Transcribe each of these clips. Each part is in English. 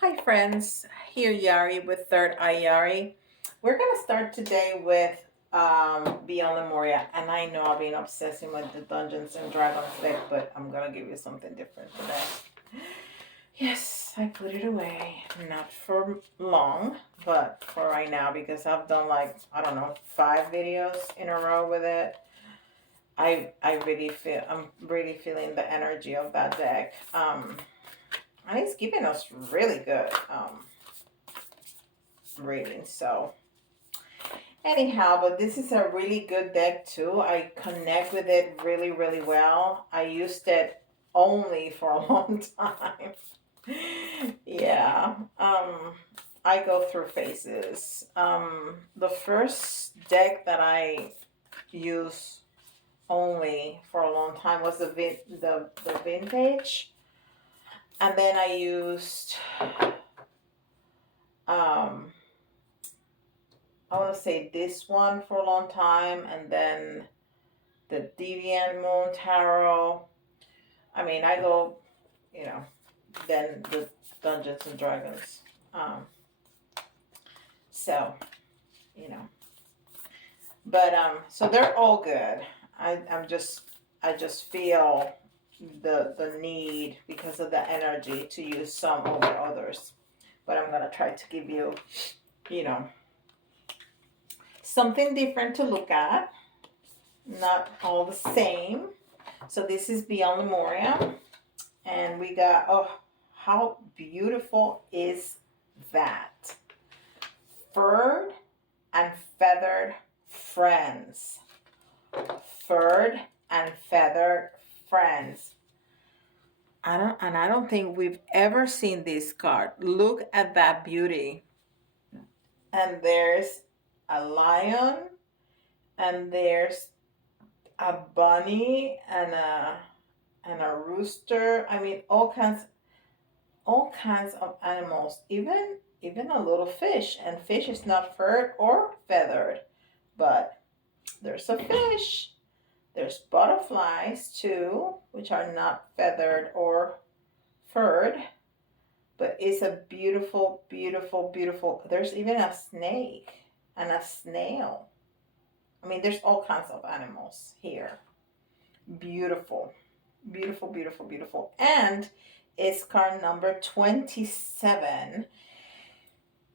Hi friends, here Yari with Third Eye Yari. We're gonna start today with Beyond Lemuria, and I know I've been obsessing with the Dungeons and Dragons deck, but I'm gonna give you something different today. Yes, I put it away, not for long, but for right now because I've done like I don't know 5 videos in a row with it. I'm really feeling the energy of that deck. And it's giving us really good ratings. So anyhow, but this is a really good deck too. I connect with it really, really well. I used it only for a long time. Yeah. I go through phases. The first deck that I used only for a long time was the vintage, and then I used um I want to say this one for a long time, and then the Deviant Moon Tarot. I mean, I go, you know, then the Dungeons and Dragons. Um, so, you know, but so they're all good. I just feel the need because of the energy to use some over others. But I'm gonna try to give you, you know, something different to look at. Not all the same. So this is Beyond Lemuria. And we got, oh, how beautiful is that? Furred and feathered friends. Furred and feathered friends. I don't think we've ever seen this card. Look at that beauty. And there's a lion, and there's a bunny, and a rooster. I mean, all kinds of animals, even a little fish. And fish is not furred or feathered, but there's a fish. There's butterflies too, which are not feathered or furred, but it's a beautiful, beautiful, beautiful. There's even a snake and a snail. I mean, there's all kinds of animals here. Beautiful, beautiful, beautiful, beautiful. And it's card number 27.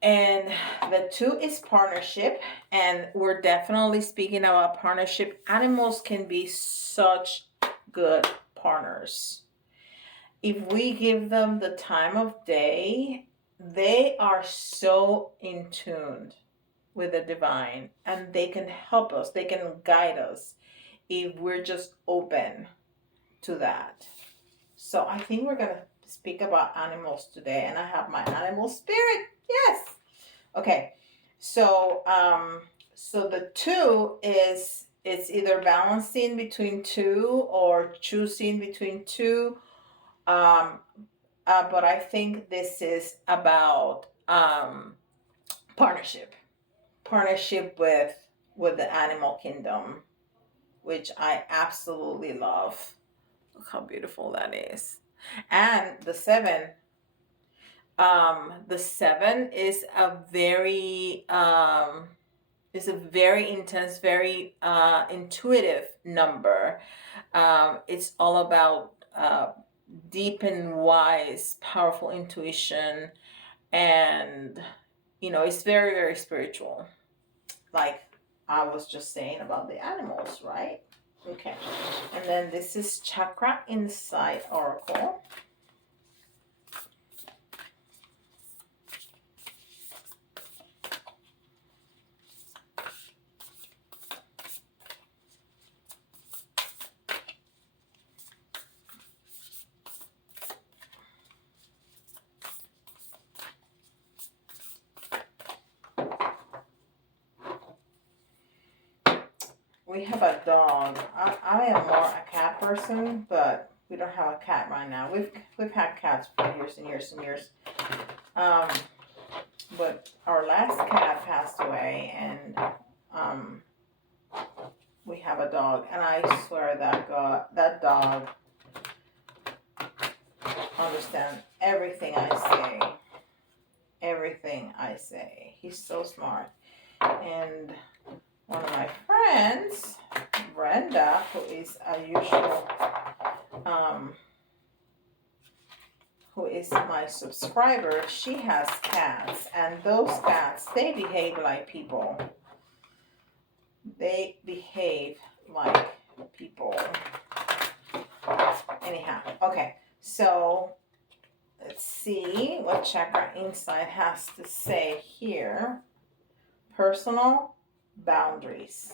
And the 2 is partnership. And we're definitely speaking about partnership. Animals can be such good partners. If we give them the time of day, they are so in tune with the divine, and they can help us, they can guide us if we're just open to that. So I think we're gonna speak about animals today, and I have my animal spirit. Yes. Okay. So so the 2 is it's either balancing between 2 or choosing between 2. Um, but I think this is about partnership, partnership with the animal kingdom, which I absolutely love. Look how beautiful that is. And the 7 is a very intense, very intuitive number. It's all about deep and wise, powerful intuition, and it's very, very spiritual. Like I was just saying about the animals, right? Okay. And then this is Chakra Insight Oracle. We have a dog. I am more a cat person, but we don't have a cat right now. We've had cats for years and years and years. But our last cat passed away, and we have a dog, and I swear that dog understands everything I say. everything I say. He's so smart. And one of my friends, Brenda, who is a usual, who is my subscriber, she has cats, and those cats, they behave like people. They behave like people. Anyhow, okay, so let's see what Chakra Insight has to say here. Personal boundaries.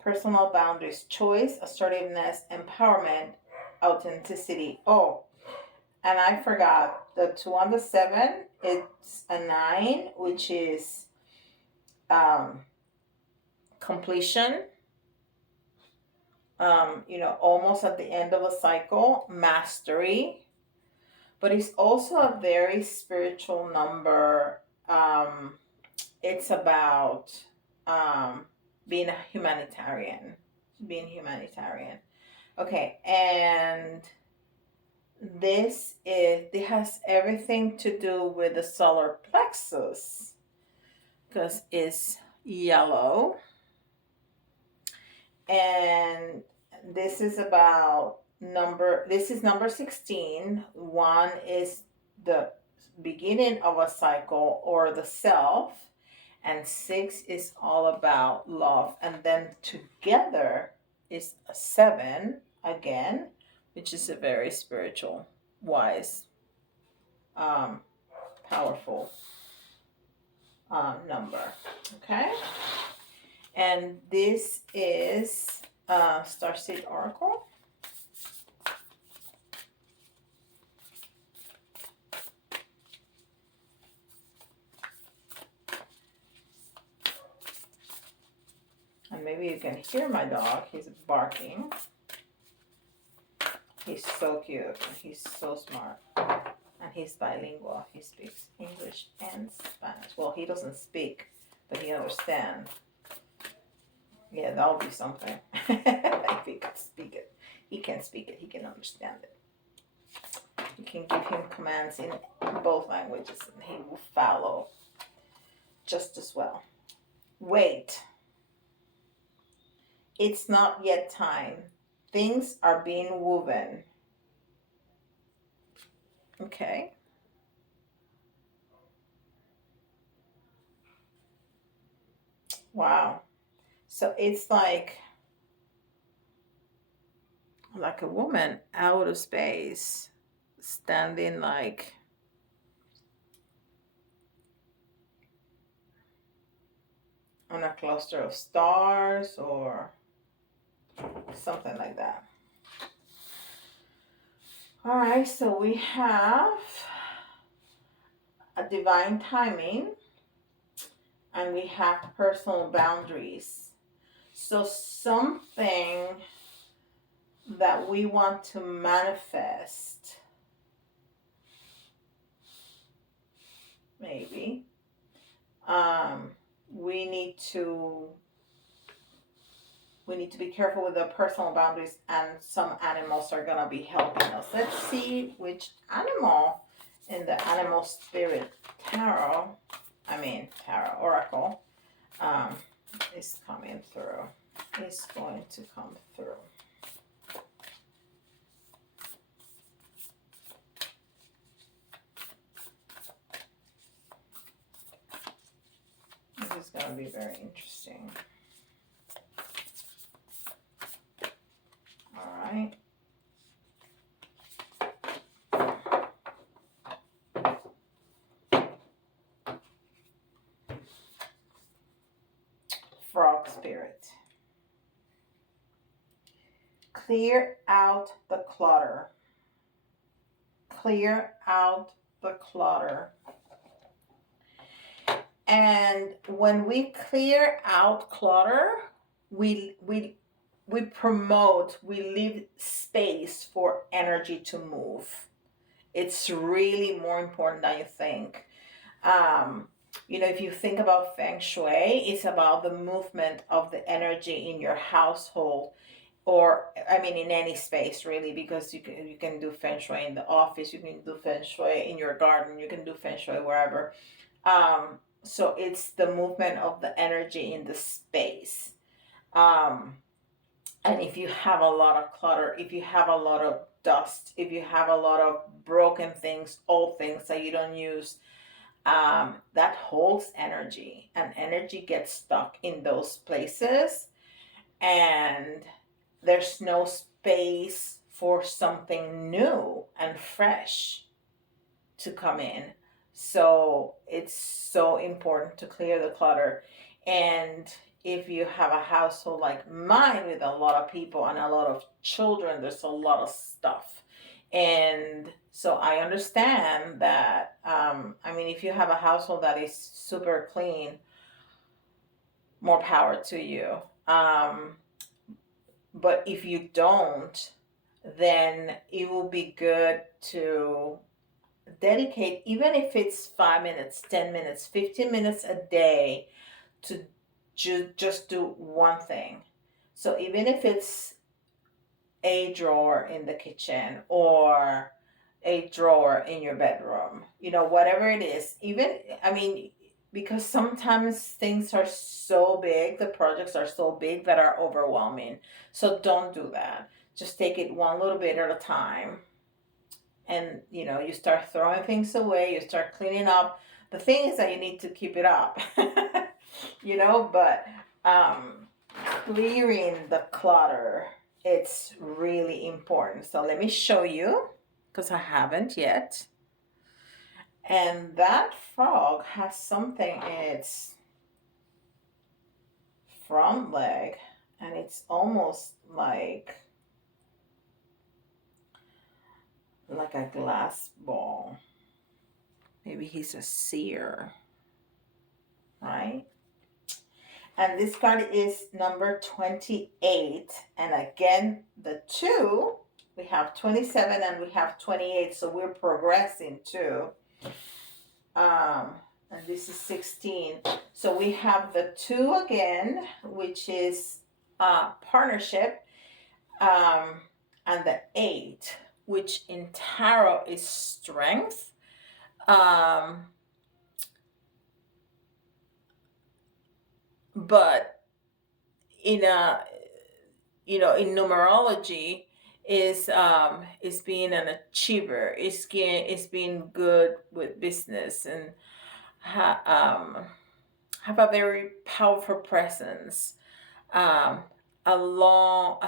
Personal boundaries, choice, assertiveness, empowerment, authenticity. Oh, and I forgot the 2 on the 7, it's a 9, which is completion. Almost at the end of a cycle, mastery. But it's also a very spiritual number. It's about being a humanitarian. Okay, and it has everything to do with the solar plexus because it's yellow. And this is number 16. 1 is the beginning of a cycle or the self, and 6 is all about love. And then together is a 7 again, which is a very spiritual, wise, powerful number. Okay, and this is Starseed Oracle. And maybe you can hear my dog. He's barking. He's so cute and he's so smart. And he's bilingual. He speaks English and Spanish. Well, he doesn't speak, but he understands. Yeah, that'll be something. If he can speak it. He can speak it. He can understand it. You can give him commands in both languages and he will follow just as well. Wait. It's not yet time. Things are being woven. Okay. Wow. So it's like a woman out of space, standing like on a cluster of stars or something like that. All right, so we have a divine timing and we have personal boundaries. So something that we want to manifest, maybe, we need to be careful with the personal boundaries, and some animals are going to be helping us. Let's see which animal in the animal spirit oracle is coming through, is going to come through. This is going to be very interesting. All right. Frog spirit. Clear out the clutter. Clear out the clutter. And when we clear out clutter, we promote, we leave space for energy to move. It's really more important than you think. If you think about Feng Shui, it's about the movement of the energy in your household. or I mean in any space really, because you can do feng shui in the office, you can do feng shui in your garden, you can do feng shui wherever. So it's the movement of the energy in the space. Um, and if you have a lot of clutter, if you have a lot of dust, if you have a lot of broken things, old things that you don't use, that holds energy, and energy gets stuck in those places, and there's no space for something new and fresh to come in. So it's so important to clear the clutter. And if you have a household like mine with a lot of people and a lot of children, there's a lot of stuff. And so I understand that. I mean, if you have a household that is super clean, more power to you. But if you don't, then it will be good to dedicate, even if it's 5 minutes, 10 minutes, 15 minutes a day, to just do one thing. So even if it's a drawer in the kitchen or a drawer in your bedroom, whatever it is, even, I mean, because sometimes things are so big, the projects are so big that are overwhelming. So don't do that. Just take it one little bit at a time. And you start throwing things away, you start cleaning up. The thing is that you need to keep it up. But clearing the clutter, it's really important. So let me show you, because I haven't yet. And that frog has something in its front leg, and it's almost like a glass ball. Maybe he's a seer, right? And this card is number 28. And again, the 2, we have 27 and we have 28. So we're progressing too. And this is 16. So we have the 2 again, which is partnership. And the 8, which in tarot is strength. But in in numerology is being an achiever, is being good with business, and have a very powerful presence, a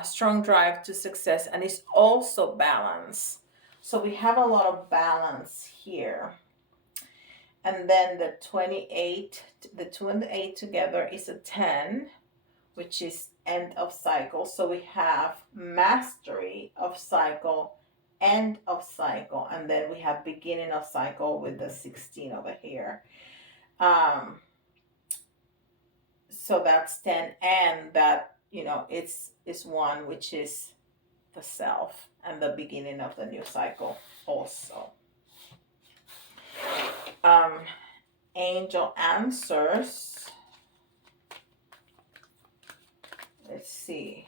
strong drive to success, and it's also balance. So we have a lot of balance here. And then the 28, the 2 and the 8 together is a 10, which is end of cycle. So we have mastery of cycle, end of cycle, and then we have beginning of cycle with the 16 over here. So that's 10, and that, it's 1, which is the self and the beginning of the new cycle also. Angel answers. Let's see.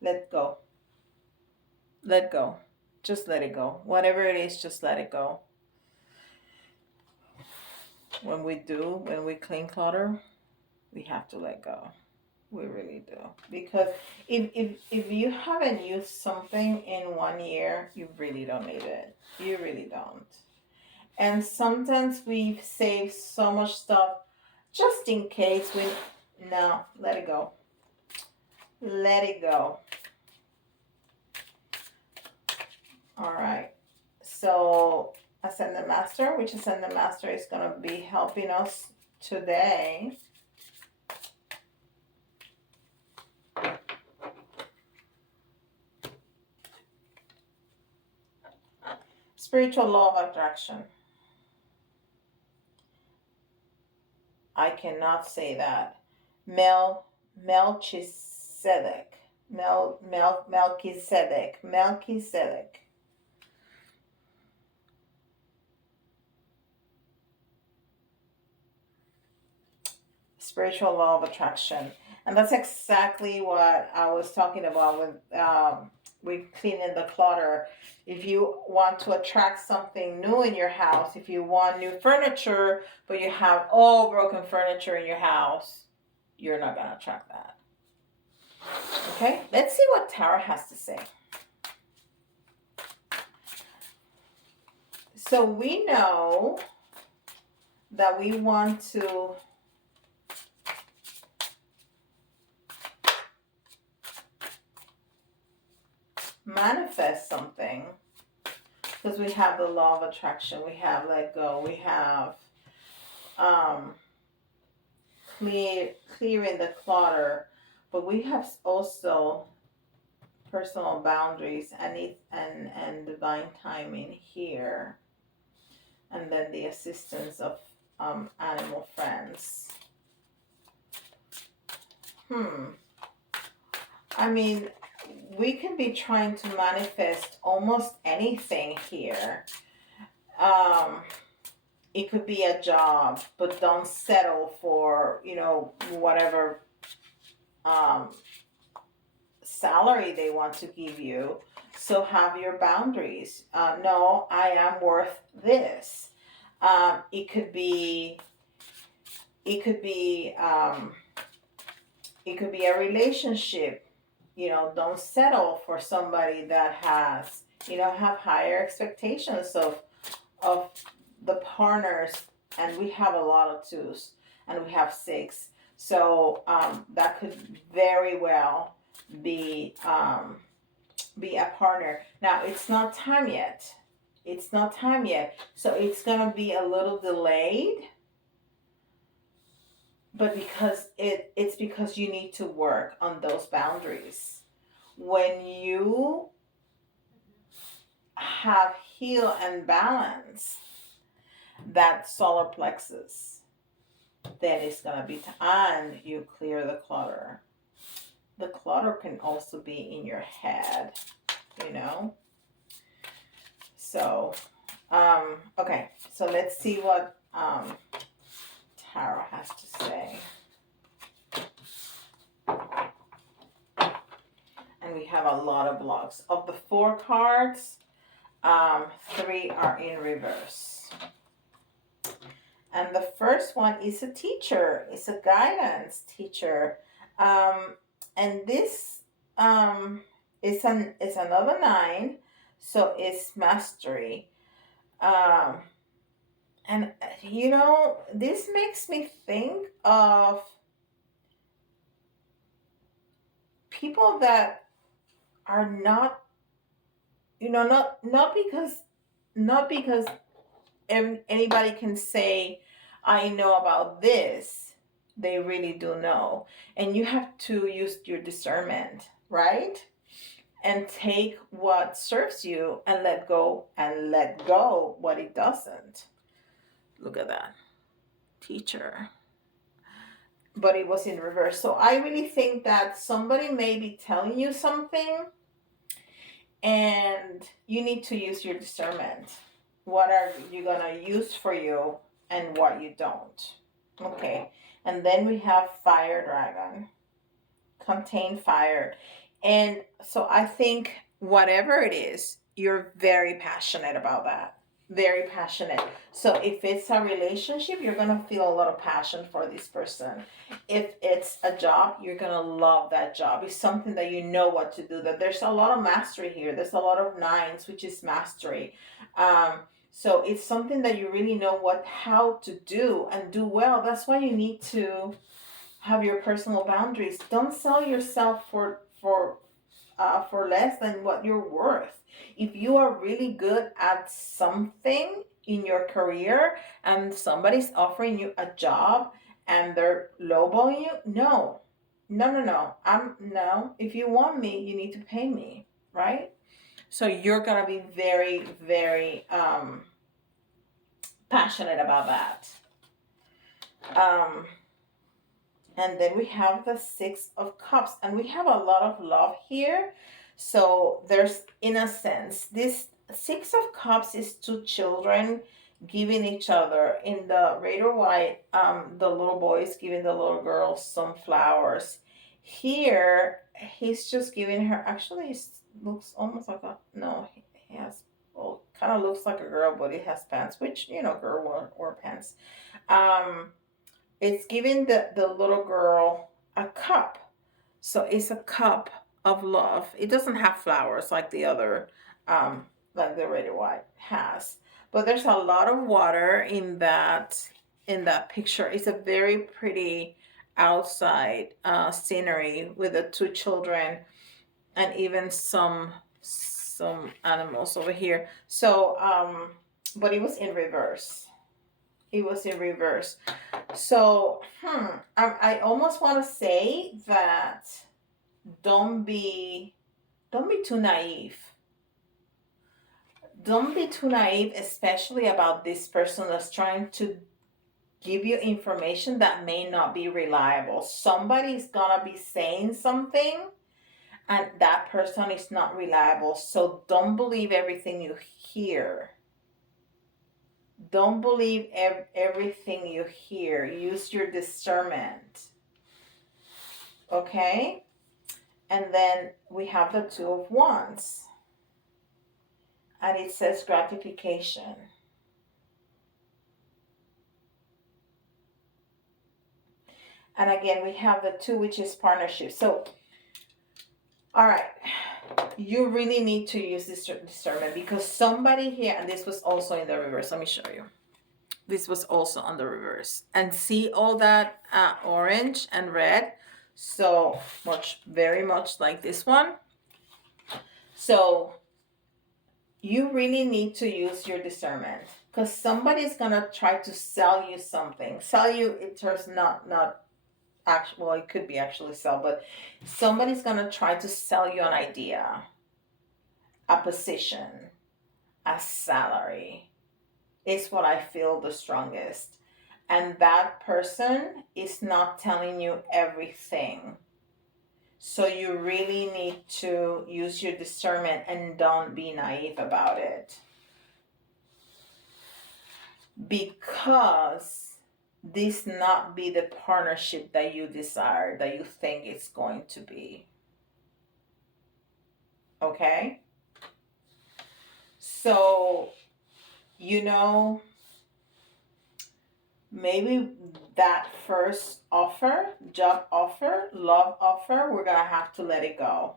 Let go. Let go. Just let it go. Whatever it is, just let it go. When we clean clutter, we have to let go. We really do. Because if you haven't used something in 1 year, you really don't need it. You really don't. And sometimes we save so much stuff just in case no, let it go. Let it go. All right. So Ascendant Master, which Ascendant Master is going to be helping us today. Spiritual law of attraction. I cannot say that. Melchizedek. Melchizedek. Spiritual law of attraction. And that's exactly what I was talking about with cleaning the clutter. If you want to attract something new in your house, if you want new furniture, but you have all broken furniture in your house, you're not going to attract that. Okay, let's see what Tarot has to say. So we know that we want to manifest something, because we have the law of attraction, we have let go, we have clearing the clutter, but we have also personal boundaries and divine timing here, and then the assistance of animal friends. I mean, we can be trying to manifest almost anything here. It could be a job, but don't settle for, whatever salary they want to give you. So have your boundaries. No, I am worth this. It could be a relationship. Don't settle for somebody that has, have higher expectations of the partners. And we have a lot of 2s, and we have 6. So that could very well be a partner. Now, it's not time yet. So it's gonna be a little delayed, but it's because you need to work on those boundaries. When you have heal and balance that solar plexus, then it's gonna be time you clear the clutter. The clutter can also be in your head, So, okay, so let's see what Tarot has to say. And we have a lot of blocks. Of the 4 cards, 3 are in reverse. And the first one is a teacher. It's a guidance teacher. And this is another 9. So it's mastery. And this makes me think of people that are not, not because anybody can say, I know about this. They really do know. And you have to use your discernment, right? And take what serves you and let go what it doesn't. Look at that. Teacher. But it was in reverse. So I really think that somebody may be telling you something, and you need to use your discernment. What are you going to use for you and what you don't? Okay. And then we have fire dragon. Contain fire. And so I think whatever it is, you're very passionate about that. Very passionate. So if it's a relationship, you're going to feel a lot of passion for this person. If it's a job, you're going to love that job. It's something that you know what to do. That there's a lot of mastery here. There's a lot of 9s, which is mastery. So it's something that you really know how to do and do well. That's why you need to have your personal boundaries. Don't sell yourself for less than what you're worth. If you are really good at something in your career and somebody's offering you a job and they're lowballing you, no. If you want me, you need to pay me, right? So you're gonna be very, very passionate about that. And then we have the Six of Cups, and we have a lot of love here. So there's, in a sense, this Six of Cups is two children giving each other. In the red or white, the little boy is giving the little girl some flowers. Here, he's just giving her. Actually, it looks almost like a no. He has, well, kind of looks like a girl, but it has pants, which girl or pants. Um, it's giving the little girl a cup. So it's a cup of love. It doesn't have flowers like the other, like the red and white has. But there's a lot of water in that picture. It's a very pretty outside scenery with the two children and even some animals over here. So but it was in reverse. It was in reverse. So, I almost want to say that don't be don't be too naive. Don't be too naive, especially about this person that's trying to give you information that may not be reliable. Somebody's gonna be saying something and that person is not reliable. So don't believe everything you hear. Don't believe everything you hear. Use your discernment. Okay? And then we have the Two of Wands. And it says gratification. And again, we have the Two, which is partnership. So, all right. You really need to use this discernment because somebody here, and this was also in the reverse. Let me show you. This was also on the reverse. And see all that orange and red? So much, very much like this one. So you really need to use your discernment because somebody's gonna try to sell you something. Sell you, it turns not actual. Well, it could be actually sell, but somebody's gonna try to sell you an idea, a position, a salary. Is what I feel the strongest. And that person is not telling you everything. So you really need to use your discernment and don't be naive about it. Because this not be the partnership that you desire, that you think it's going to be. Okay? So, maybe that first offer, job offer, love offer, we're going to have to let it go.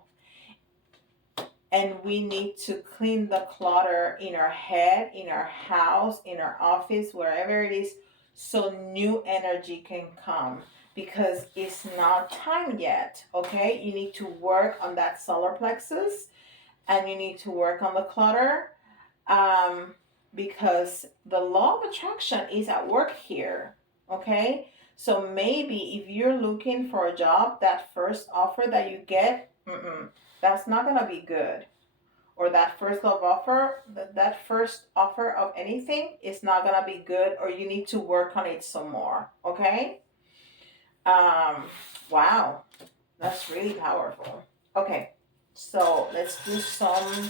And we need to clean the clutter in our head, in our house, in our office, wherever it is, so new energy can come. Because it's not time yet, okay? You need to work on that solar plexus and you need to work on the clutter. Because the law of attraction is at work here, okay? So maybe if you're looking for a job, that first offer that you get, that's not gonna be good. Or that first love offer, that first offer of anything is not gonna be good, or you need to work on it some more, okay? Wow, that's really powerful. Okay, so let's do some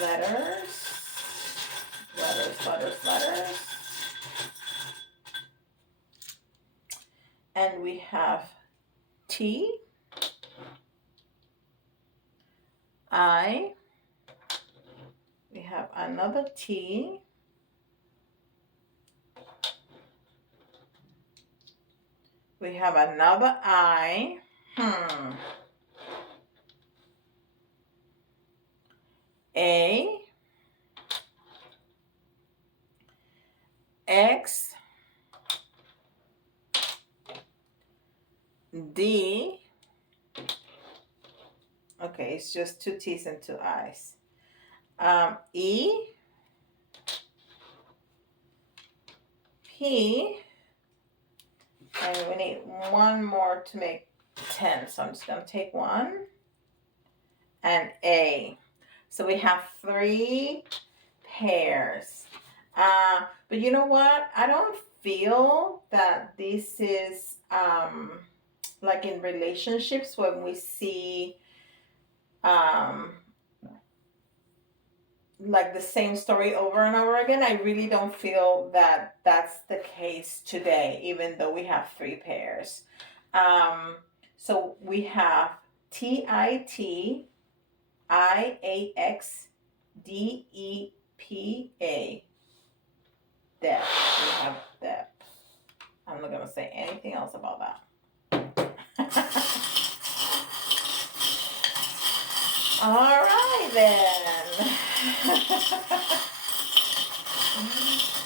letters. And we have T, I, we have another T, we have another I, A, X, D, okay, it's just two T's and two I's, E, P, and we need one more to make 10, so I'm just going to take one, and A. So we have 3 pairs. But you know what? I don't feel that this is like in relationships when we see um, like the same story over and over again. I really don't feel that that's the case today, even though we have three pairs. So we have TITIAXDEPA. Depth. We have depth. I'm not gonna say anything else about that. All right then.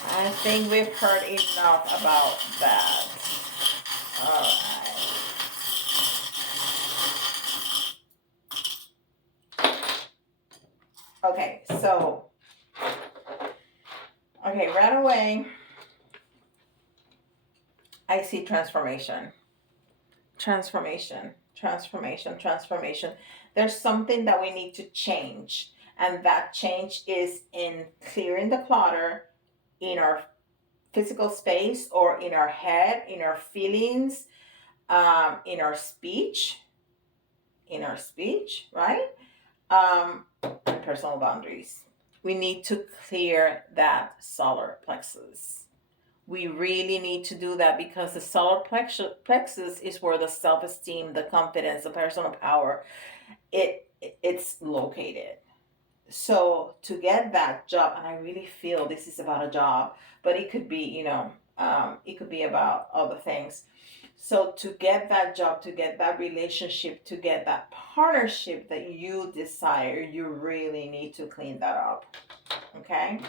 I think we've heard enough about that. All right. Okay, so right away I see transformation. Transformation. There's something that we need to change, and that change is in clearing the clutter in our physical space or in our head, in our feelings, in our speech, right? And personal boundaries. We need to clear that solar plexus. We really need to do that because the solar plexus is where the self-esteem, the confidence, the personal power, it's located. So to get that job, and I really feel this is about a job, but it could be, it could be about other things. So to get that job, to get that relationship, to get that partnership that you desire, you really need to clean that up. Okay?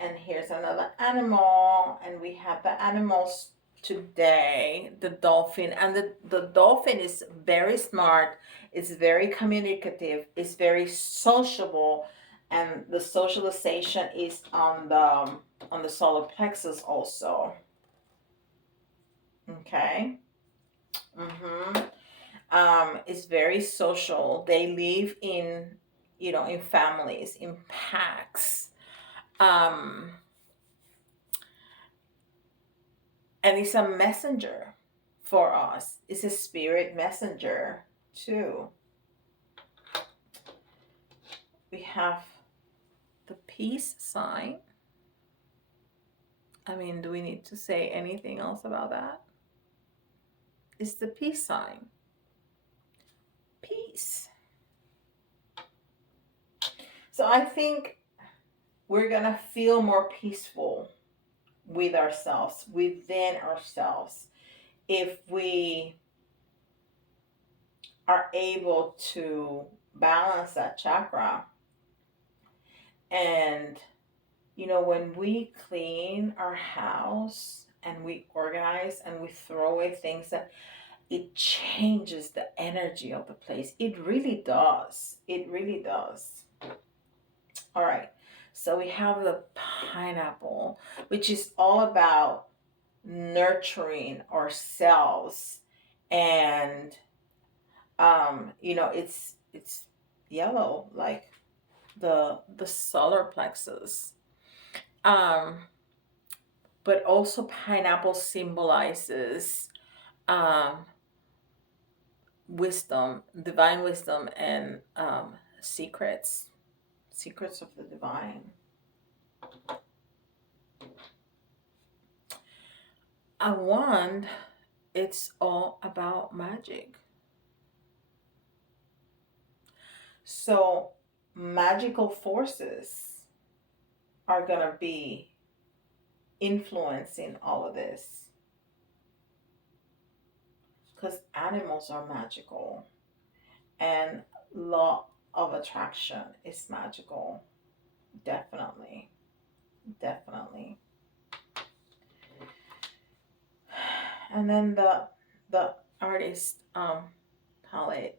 And here's another animal, and we have the animals today, the dolphin. And the dolphin is very smart, it's very communicative, it's very sociable, and the socialization is on the solar plexus also. Okay. It's very social. They live in families, in packs. And it's a messenger for us. It's a spirit messenger too. We have the peace sign. I mean, do we need to say anything else about that? It's the peace sign. Peace. So I think we're gonna feel more peaceful with ourselves, within ourselves, if we are able to balance that chakra. And when we clean our house and we organize and we throw away things, that it changes the energy of the place. It really does. It really does. All right. So we have the pineapple, which is all about nurturing ourselves. And it's yellow, like the solar plexus. But also pineapple symbolizes wisdom, divine wisdom, and secrets of the divine. A wand, it's all about magic. So magical forces are going to be influencing all of this, because animals are magical and law of attraction is magical. Definitely. And then the artist palette,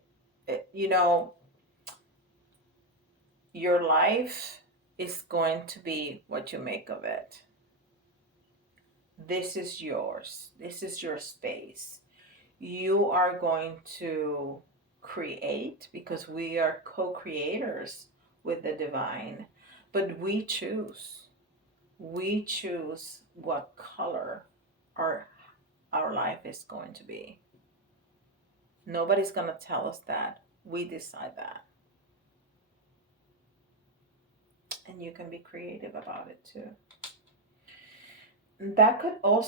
your life is going to be what you make of it. This is yours. This is your space. You are going to create, because we are co-creators with the divine, but we choose. we choose what color our life is going to be. Nobody's going to tell us that. We decide that. And you can be creative about it too. That could also